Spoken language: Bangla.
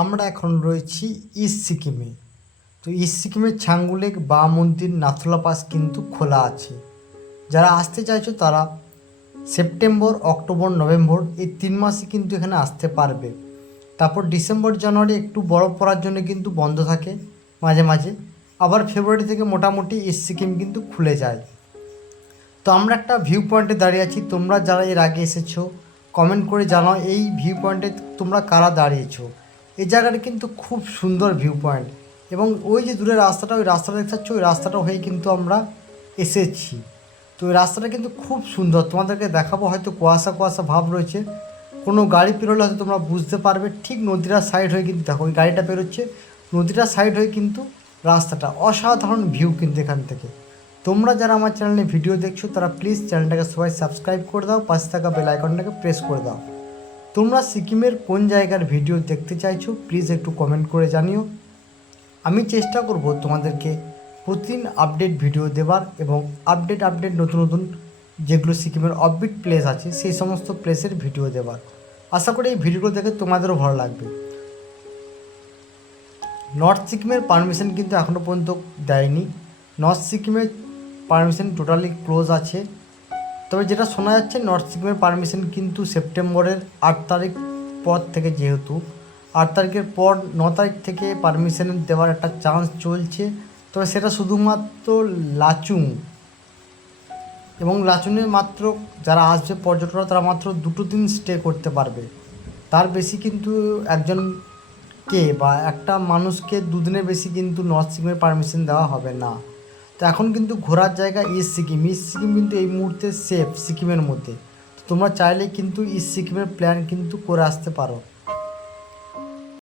আমরা এখন রয়েছি ইস্ট সিকিমে। তো ইস্ট সিকিমের ছাঙ্গু লেক বা মন্দির নাথুলা পাস কিন্তু খোলা আছে। যারা আসতে চাইছো তারা সেপ্টেম্বর, অক্টোবর, নভেম্বর এই 3 মাসে কিন্তু এখানে আসতে পারবে। তারপর ডিসেম্বর, জানুয়ারি একটু বরফ পড়ার জন্য কিন্তু বন্ধ থাকে মাঝে মাঝে। আবার ফেব্রুয়ারি থেকে মোটামুটি ইস্ট সিকিম কিন্তু খুলে যায়। তো আমরা একটা ভিউ পয়েন্টে দাঁড়িয়ে আছি। তোমরা যারা এর আগে এসেছো কমেন্ট করে জানাও এই ভিউ পয়েন্টে তোমরা কারা দাঁড়িয়েছো। এই জায়গাটা কিন্তু খুব সুন্দর ভিউ পয়েন্ট, এবং ওই যে দূরের রাস্তাটা, ওই রাস্তাটা দেখতে পাচ্ছ, ওই রাস্তাটা হয়ে কিন্তু আমরা এসেছি। তো ওই রাস্তাটা কিন্তু খুব সুন্দর, তোমাদেরকে দেখাবো। হয়তো কুয়াশা কুয়াশা ভাব রয়েছে, কোনো গাড়ি পেরোলে হয়তো তোমরা বুঝতে পারবে। ঠিক নদীটার সাইড হয়ে কিন্তু দেখো ওই গাড়িটা বেরোচ্ছে, নদীটার সাইড হয়ে কিন্তু রাস্তাটা। অসাধারণ ভিউ কিন্তু এখান থেকে। তোমরা যারা আমার চ্যানেলে ভিডিও দেখছো তারা প্লিজ চ্যানেলটাকে সবাই সাবস্ক্রাইব করে দাও, পাশে থাকা বেল আইকনটাকে প্রেস করে দাও। তোমরা সিকিমের কোন জায়গার ভিডিও দেখতে চাইছো প্লিজ একটু কমেন্ট করে জানিও। আমি চেষ্টা করব তোমাদেরকে প্রতিদিন আপডেট ভিডিও দেবার, এবং আপডেট নতুন নতুন যেগুলো সিকিমের অফবিট প্লেস আছে সেই সমস্ত প্লেসের ভিডিও দেবার। আশা করি এই ভিডিওগুলো দেখে তোমাদেরও ভালো লাগবে। নর্থ সিকিমের পারমিশন কিন্তু এখনও পর্যন্ত দেয়নি। নর্থ সিকিমের পারমিশন টোটালি ক্লোজ আছে। তবে যেটা শোনা যাচ্ছে নর্থ সিকিমের পারমিশন কিন্তু সেপ্টেম্বরের 8 তারিখ পর থেকে, যেহেতু 8 তারিখের পর 9 তারিখ থেকে পারমিশন দেওয়ার একটা চান্স চলছে। তবে সেটা শুধুমাত্র লাচুং, এবং লাচুংয়ে মাত্র যারা আসবে পর্যটকরা তারা মাত্র 2 দিন স্টে করতে পারবে। তার বেশি কিন্তু একজনকে বা একটা মানুষকে 2 দিনের বেশি কিন্তু নর্থ সিকিমের পারমিশন দেওয়া হবে না। তো এখন কিন্তু ঘোরার জায়গা ইস্ট সিকিম কিন্তু এই মুহূর্তে সেফ সিকিমের মধ্যে। তো তোমরা চাইলে কিন্তু ইস্ট সিকিমের প্ল্যান কিন্তু করে আসতে পারো।